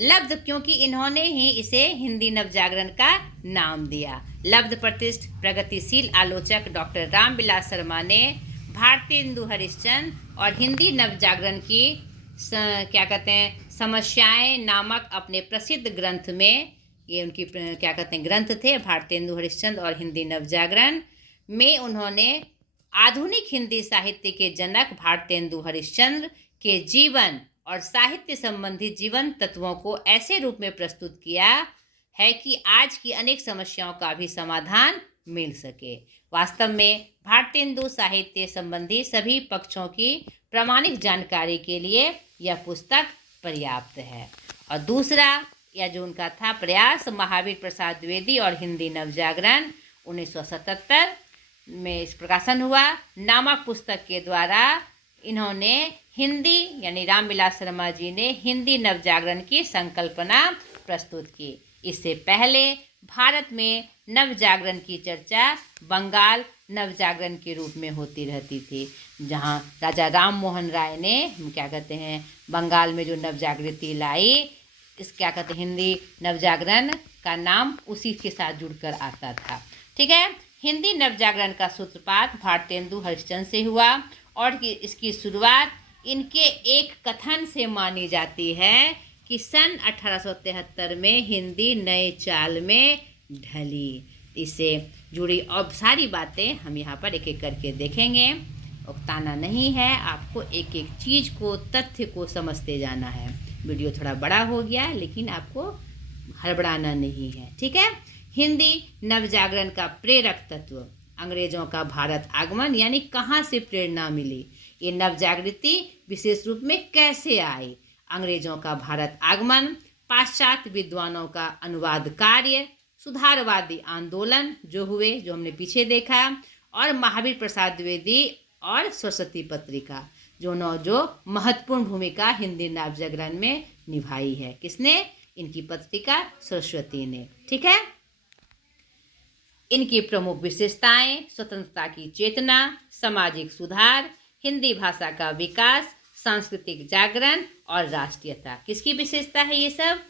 लब्ध, क्योंकि इन्होंने ही इसे हिंदी नवजागरण का नाम दिया। लब्ध प्रतिष्ठ प्रगतिशील आलोचक डॉक्टर रामविलास शर्मा ने भारतेंदु हरिश्चंद्र और हिंदी नवजागरण की समस्याएं नामक अपने प्रसिद्ध ग्रंथ में, ये उनकी ग्रंथ थे भारतेंदु हरिश्चंद्र और हिंदी नवजागरण में, उन्होंने आधुनिक हिंदी साहित्य के जनक भारतेंदु हरिश्चंद्र के जीवन और साहित्य संबंधी जीवन तत्वों को ऐसे रूप में प्रस्तुत किया है कि आज की अनेक समस्याओं का भी समाधान मिल सके। वास्तव में भारतेंदु साहित्य संबंधी सभी पक्षों की प्रामाणिक जानकारी के लिए यह पुस्तक पर्याप्त है। और दूसरा यह जो उनका था प्रयास महावीर प्रसाद द्विवेदी और हिंदी नवजागरण 1977 में इस प्रकाशन हुआ नामक पुस्तक के द्वारा इन्होंने हिंदी यानी रामविलास शर्मा जी ने हिंदी नवजागरण की संकल्पना प्रस्तुत की। इससे पहले भारत में नवजागरण की चर्चा बंगाल नवजागरण के रूप में होती रहती थी, जहां राजा राम मोहन राय ने बंगाल में जो नवजागृति लाई, हिंदी नवजागरण का नाम उसी के साथ जुड़कर आता था। ठीक है, हिंदी नवजागरण का सूत्रपात भारतेंदु हरिश्चंद्र से हुआ और इसकी शुरुआत इनके एक कथन से मानी जाती है कि सन 1873 में हिंदी नए चाल में ढली। इससे जुड़ी अब सारी बातें हम यहाँ पर एक एक करके देखेंगे। उकताना नहीं है, आपको एक एक चीज़ को, तथ्य को समझते जाना है। वीडियो थोड़ा बड़ा हो गया लेकिन आपको हड़बड़ाना नहीं है। ठीक है, हिंदी नवजागरण का प्रेरक तत्व अंग्रेजों का भारत आगमन, यानी कहाँ से प्रेरणा मिली, ये नवजागृति विशेष रूप में कैसे आई, अंग्रेजों का भारत आगमन, पाश्चात्य विद्वानों का अनुवाद कार्य, सुधारवादी आंदोलन जो हुए, जो हमने पीछे देखा, और महावीर प्रसाद द्विवेदी और सरस्वती पत्रिका जो महत्वपूर्ण भूमिका हिंदी नवजागरण में निभाई है। किसने? इनकी पत्रिका सरस्वती ने। ठीक है, इनकी प्रमुख विशेषताएं स्वतंत्रता की चेतना, सामाजिक सुधार, हिंदी भाषा का विकास, सांस्कृतिक जागरण और राष्ट्रीयता। किसकी विशेषता है ये सब?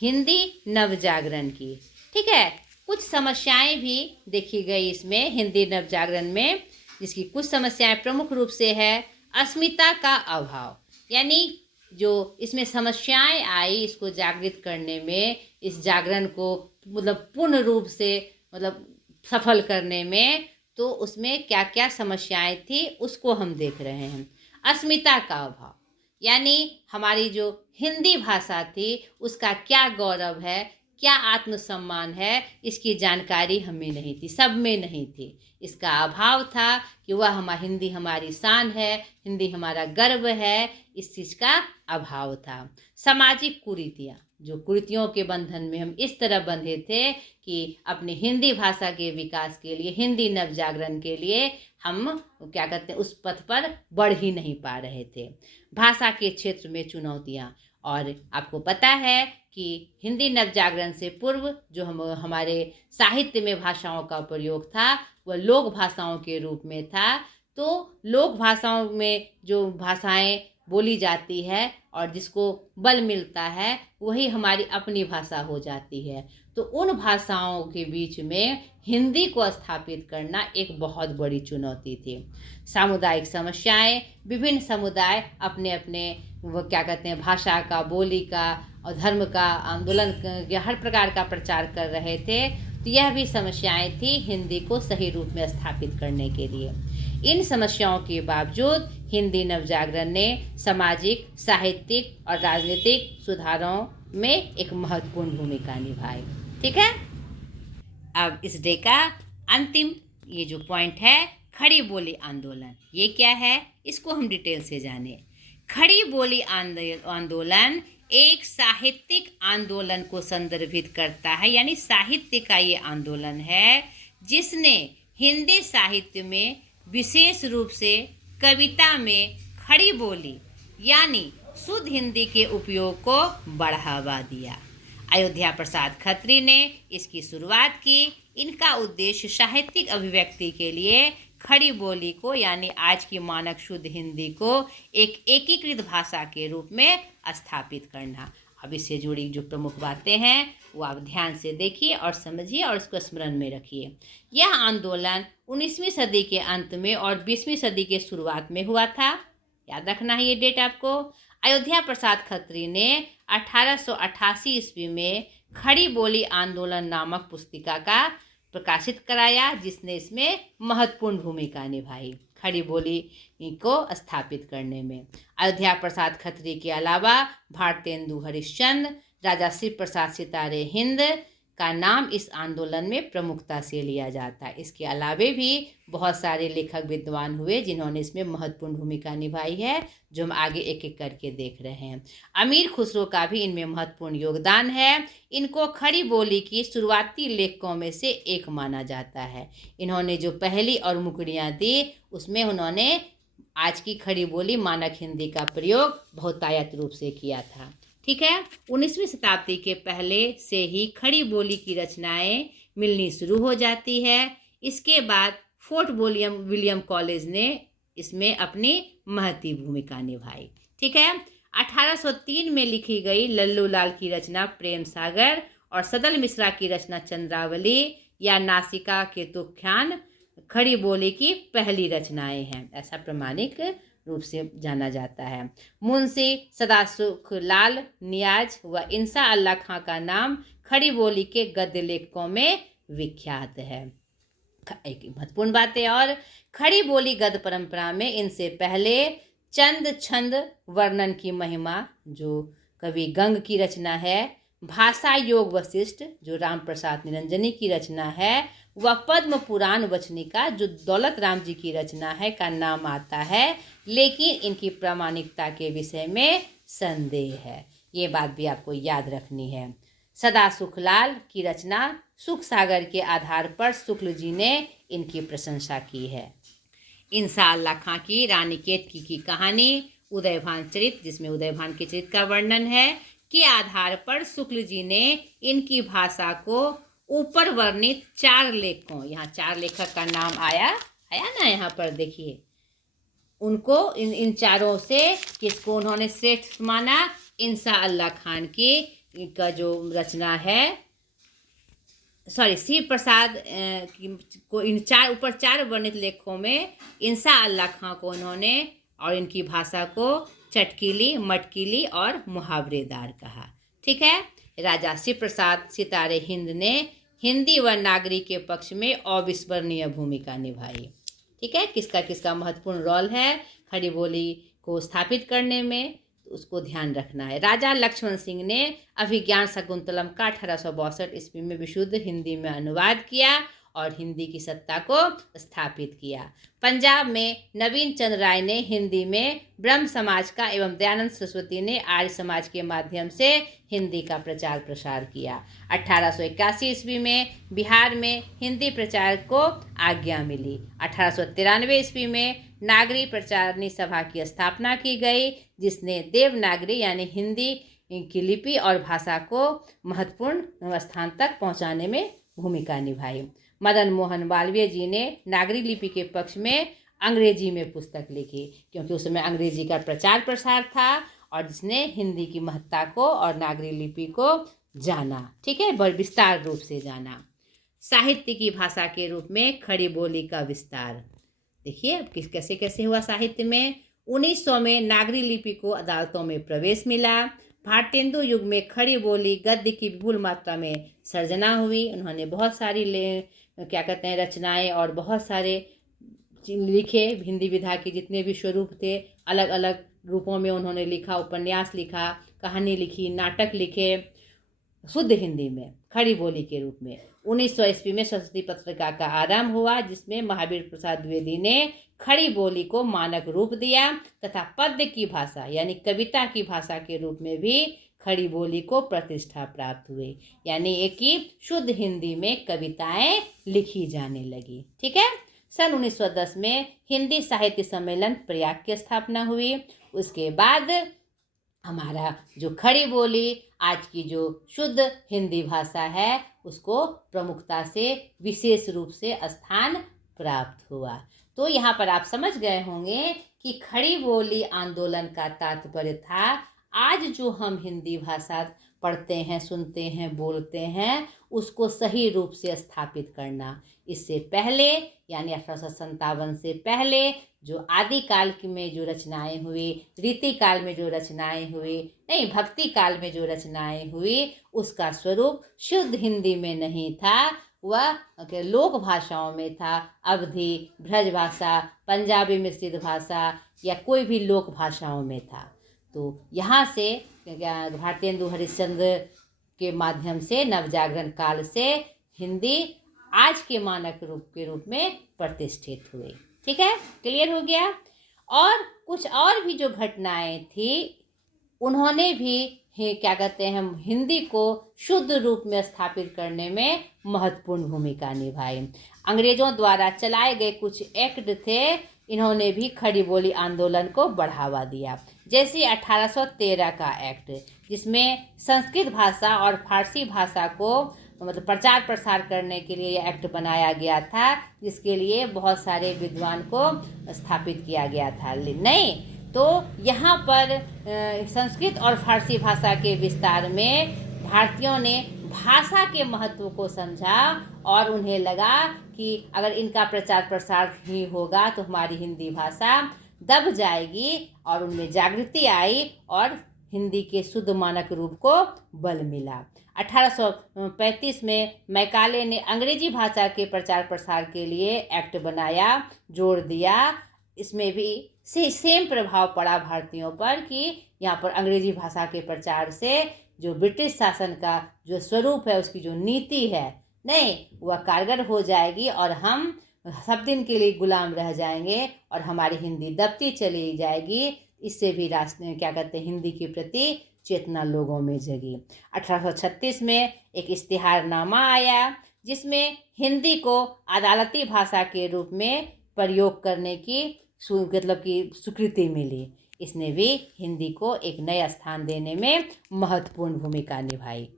हिंदी नवजागरण की। ठीक है, कुछ समस्याएं भी देखी गई इसमें हिंदी नवजागरण में, जिसकी कुछ समस्याएं प्रमुख रूप से है अस्मिता का अभाव, यानी जो इसमें समस्याएं आई इसको जागृत करने में, इस जागरण को पूर्ण रूप से सफल करने में, तो उसमें क्या क्या समस्याएं थी उसको हम देख रहे हैं। अस्मिता का अभाव यानी हमारी जो हिंदी भाषा थी उसका क्या गौरव है, क्या आत्मसम्मान है, इसकी जानकारी हमें नहीं थी, सब में नहीं थी। इसका अभाव था कि हिंदी हमारी शान है, हिंदी हमारा गर्व है, इस चीज़ का अभाव था। सामाजिक कुरीतियाँ, जो कुरीतियों के बंधन में हम इस तरह बंधे थे कि अपनी हिंदी भाषा के विकास के लिए, हिंदी नवजागरण के लिए हम उस पथ पर बढ़ ही नहीं पा रहे थे। भाषा के क्षेत्र में चुनौतियाँ, और आपको पता है कि हिंदी नवजागरण से पूर्व जो हमारे साहित्य में भाषाओं का प्रयोग था वह लोक भाषाओं के रूप में था। तो लोक भाषाओं में जो भाषाएं बोली जाती है और जिसको बल मिलता है वही हमारी अपनी भाषा हो जाती है। तो उन भाषाओं के बीच में हिंदी को स्थापित करना एक बहुत बड़ी चुनौती थी। सामुदायिक समस्याएं, विभिन्न समुदाय अपने अपने भाषा का, बोली का और धर्म का आंदोलन, हर प्रकार का प्रचार कर रहे थे। तो यह भी समस्याएं थी हिंदी को सही रूप में स्थापित करने के लिए। इन समस्याओं के बावजूद हिंदी नवजागरण ने सामाजिक, साहित्यिक और राजनीतिक सुधारों में एक महत्वपूर्ण भूमिका निभाई। ठीक है, अब इस डे का अंतिम ये जो पॉइंट है, खड़ी बोली आंदोलन, ये क्या है इसको हम डिटेल से जाने। खड़ी बोली आंदोलन एक साहित्यिक आंदोलन को संदर्भित करता है, यानी साहित्य का ये आंदोलन है जिसने हिंदी साहित्य में विशेष रूप से कविता में खड़ी बोली यानी शुद्ध हिंदी के उपयोग को बढ़ावा दिया। अयोध्या प्रसाद खत्री ने इसकी शुरुआत की। इनका उद्देश्य साहित्यिक अभिव्यक्ति के लिए खड़ी बोली को यानी आज की मानक शुद्ध हिंदी को एक एकीकृत भाषा के रूप में स्थापित करना। अब इससे जुड़ी जो प्रमुख बातें हैं वो आप ध्यान से देखिए और समझिए और इसको स्मरण में रखिए। यह आंदोलन 19वीं सदी के अंत में और 20वीं सदी के शुरुआत में हुआ था। याद रखना है ये डेट आपको। अयोध्या प्रसाद खत्री ने 1888 ईस्वी में खड़ी बोली आंदोलन नामक पुस्तिका का प्रकाशित कराया, जिसने इसमें महत्वपूर्ण भूमिका निभाई खड़ी बोली को स्थापित करने में। अयोध्या प्रसाद खत्री के अलावा भारतेंदु हरिश्चंद्र, राजा शिव प्रसाद सितारे हिंद का नाम इस आंदोलन में प्रमुखता से लिया जाता है। इसके अलावे भी बहुत सारे लेखक विद्वान हुए जिन्होंने इसमें महत्वपूर्ण भूमिका निभाई है, जो हम आगे एक एक करके देख रहे हैं। अमीर खुसरो का भी इनमें महत्वपूर्ण योगदान है। इनको खड़ी बोली की शुरुआती लेखकों में से एक माना जाता है। इन्होंने जो पहली और मुकड़ियाँ दी उसमें उन्होंने आज की खड़ी बोली मानक हिंदी का प्रयोग बहुतायत रूप से किया था। ठीक है, 19वीं शताब्दी के पहले से ही खड़ी बोली की रचनाएं मिलनी शुरू हो जाती है। इसके बाद फोर्ट विलियम कॉलेज ने इसमें अपनी महती भूमिका निभाई। ठीक है, 1803 में लिखी गई लल्लू लाल की रचना प्रेम सागर और सदल मिश्रा की रचना चंद्रावली या नासिका केतुख्यान खड़ी बोली की पहली रचनाएं हैं, ऐसा प्रमाणिक रूप से जाना जाता है। मुंशी सदासुख लाल नियाज व इंसा अल्लाह खां का नाम खड़ी बोली के गद्य लेखकों में विख्यात है। एक महत्वपूर्ण बात है और खड़ी बोली गद्य परंपरा में इनसे पहले चंद छंद वर्णन की महिमा जो कवि गंग की रचना है, भाषा योग वशिष्ठ जो राम प्रसाद निरंजनी की रचना है व पद्म पुराण वचनिका जो दौलत राम जी की रचना है का नाम आता है, लेकिन इनकी प्रामाणिकता के विषय में संदेह है। ये बात भी आपको याद रखनी है। सदा सुखलाल की रचना सुख सागर के आधार पर शुक्ल जी ने इनकी प्रशंसा की है। इंसा अल्लाह खां की रानी केतकी की कहानी उदयभान चरित जिसमें उदयभान के चरित्र का वर्णन है के आधार पर शुक्ल जी ने इनकी भाषा को ऊपर वर्णित 4 लेखकों, यहाँ 4 लेखक का नाम आया ना यहाँ पर देखिए, उनको इन चारों से किसको उन्होंने श्रेष्ठ माना? इंसा अल्लाह खान की का जो रचना है शिव प्रसाद को इन ऊपर 4 वर्णित लेखकों में इंसा अल्लाह खां को उन्होंने और इनकी भाषा को चटकीली, मटकीली और मुहावरेदार कहा। ठीक है, राजा शिव प्रसाद सितारे हिंद ने हिंदी व नागरी के पक्ष में अविस्मरणीय भूमिका निभाई। ठीक है, किसका किसका महत्वपूर्ण रोल है खड़ी बोली को स्थापित करने में, तो उसको ध्यान रखना है। राजा लक्ष्मण सिंह ने अभिज्ञान शकुंतलम का 1862 ईस्वी में विशुद्ध हिंदी में अनुवाद किया और हिंदी की सत्ता को स्थापित किया। पंजाब में नवीन चंद्र राय ने हिंदी में ब्रह्म समाज का एवं दयानंद सरस्वती ने आर्य समाज के माध्यम से हिंदी का प्रचार प्रसार किया। 1881 ईस्वी में बिहार में हिंदी प्रचार को आज्ञा मिली। 1893 ईस्वी में नागरी प्रचारणी सभा की स्थापना की गई, जिसने देवनागरी यानी हिंदी की लिपि और भाषा को महत्वपूर्ण स्थान तक पहुंचाने में भूमिका निभाई। मदन मोहन मालवीय जी ने नागरी लिपि के पक्ष में अंग्रेजी में पुस्तक लिखी, क्योंकि उस समय अंग्रेजी का प्रचार प्रसार था और जिसने हिंदी की महत्ता को और नागरी लिपि को जाना। ठीक है, बड़े विस्तार रूप से जाना। साहित्य की भाषा के रूप में खड़ी बोली का विस्तार देखिए अब कैसे कैसे हुआ। साहित्य में 1900 में नागरी लिपि को अदालतों में प्रवेश मिला। भारतेंदु युग में खड़ी बोली गद्य की विपुल मात्रा में सर्जना हुई। उन्होंने बहुत सारी रचनाएं और बहुत सारे लिखे। हिंदी विधा के जितने भी स्वरूप थे अलग अलग रूपों में उन्होंने लिखा, उपन्यास लिखा, कहानी लिखी, नाटक लिखे शुद्ध हिंदी में खड़ी बोली के रूप में। 1900 ईस्वी में सरस्वती पत्रिका का आरंभ हुआ, जिसमें महावीर प्रसाद द्विवेदी ने खड़ी बोली को मानक रूप दिया तथा पद्य की भाषा यानी कविता की भाषा के रूप में भी खड़ी बोली को प्रतिष्ठा प्राप्त हुई, यानी एक कि शुद्ध हिंदी में कविताएं लिखी जाने लगी। ठीक है। सन 1910 में हिंदी साहित्य सम्मेलन प्रयाग की स्थापना हुई। उसके बाद हमारा जो खड़ी बोली, आज की जो शुद्ध हिंदी भाषा है, उसको प्रमुखता से विशेष रूप से स्थान प्राप्त हुआ। तो यहाँ पर आप समझ गए होंगे कि खड़ी बोली आंदोलन का तात्पर्य था आज जो हम हिंदी भाषा पढ़ते हैं, सुनते हैं, बोलते हैं, उसको सही रूप से स्थापित करना। इससे पहले यानी 1857 से पहले जो आदिकाल में जो रचनाएं हुई, रीति काल में जो रचनाएं हुई, नहीं भक्ति काल में जो रचनाएं हुई, उसका स्वरूप शुद्ध हिंदी में नहीं था, वह लोक भाषाओं में था। अवधी, ब्रज भाषा, पंजाबी मिश्रित भाषा या कोई भी लोक भाषाओं में था। तो यहाँ से भारतेंदु हरिश्चंद्र के माध्यम से नवजागरण काल से हिंदी आज के मानक रूप में प्रतिष्ठित हुई। ठीक है, क्लियर हो गया। और कुछ और भी जो घटनाएं थी, उन्होंने भी क्या कहते हैं, हिंदी को शुद्ध रूप में स्थापित करने में महत्वपूर्ण भूमिका निभाई। अंग्रेजों द्वारा चलाए गए कुछ एक्ट थे, इन्होंने भी खड़ी बोली आंदोलन को बढ़ावा दिया। जैसे 1813 का एक्ट, जिसमें संस्कृत भाषा और फारसी भाषा को मतलब प्रचार प्रसार करने के लिए यह एक्ट बनाया गया था, जिसके लिए बहुत सारे विद्वान को स्थापित किया गया था। नहीं तो यहाँ पर संस्कृत और फारसी भाषा के विस्तार में भारतीयों ने भाषा के महत्व को समझा और उन्हें लगा कि अगर इनका प्रचार प्रसार ही होगा तो हमारी हिंदी भाषा दब जाएगी, और उनमें जागृति आई और हिंदी के शुद्ध मानक रूप को बल मिला। 1835 में मैकाले ने अंग्रेजी भाषा के प्रचार प्रसार के लिए एक्ट बनाया, जोड़ दिया। इसमें भी सेम प्रभाव पड़ा भारतीयों पर कि यहाँ पर अंग्रेजी भाषा के प्रचार से जो ब्रिटिश शासन का जो स्वरूप है, उसकी जो नीति है, नहीं वह कारगर हो जाएगी और हम सब दिन के लिए गुलाम रह जाएंगे और हमारी हिंदी दबती चली जाएगी। इससे भी राष्ट्र क्या कहते हैं, हिंदी के प्रति चेतना लोगों में जगी। 1836 में एक इश्तिहारनामा आया, जिसमें हिंदी को अदालती भाषा के रूप में प्रयोग करने की मतलब की स्वीकृति मिली। इसने भी हिंदी को एक नया स्थान देने में महत्वपूर्ण भूमिका निभाई।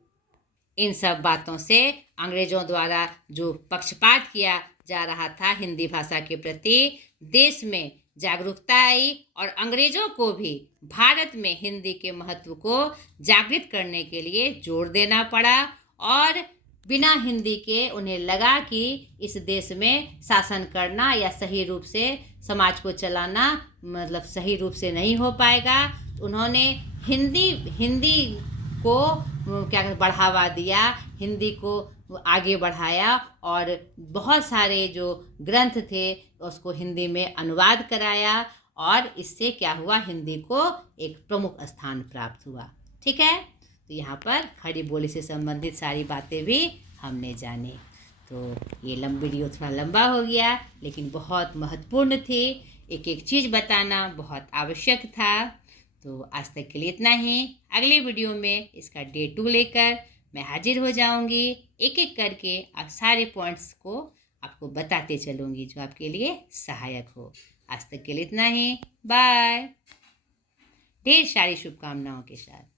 इन सब बातों से अंग्रेजों द्वारा जो पक्षपात किया जा रहा था हिंदी भाषा के प्रति, देश में जागरूकता आई और अंग्रेजों को भी भारत में हिंदी के महत्व को जागृत करने के लिए जोर देना पड़ा। और बिना हिंदी के उन्हें लगा कि इस देश में शासन करना या सही रूप से समाज को चलाना मतलब सही रूप से नहीं हो पाएगा। उन्होंने हिंदी को क्या बढ़ावा दिया, हिंदी को आगे बढ़ाया और बहुत सारे जो ग्रंथ थे उसको हिंदी में अनुवाद कराया, और इससे क्या हुआ, हिंदी को एक प्रमुख स्थान प्राप्त हुआ। ठीक है, तो यहाँ पर खड़ी बोली से संबंधित सारी बातें भी हमने जानी। तो ये वीडियो थोड़ा लंबा हो गया, लेकिन बहुत महत्वपूर्ण थी। एक एक चीज़ बताना बहुत आवश्यक था। तो आज तक के लिए इतना ही। अगले वीडियो में इसका डे 2 लेकर मैं हाजिर हो जाऊंगी। एक एक करके आप सारे पॉइंट्स को आपको बताते चलूँगी जो आपके लिए सहायक हो। आज तक के लिए इतना ही। बाय। ढेर सारी शुभकामनाओं के साथ।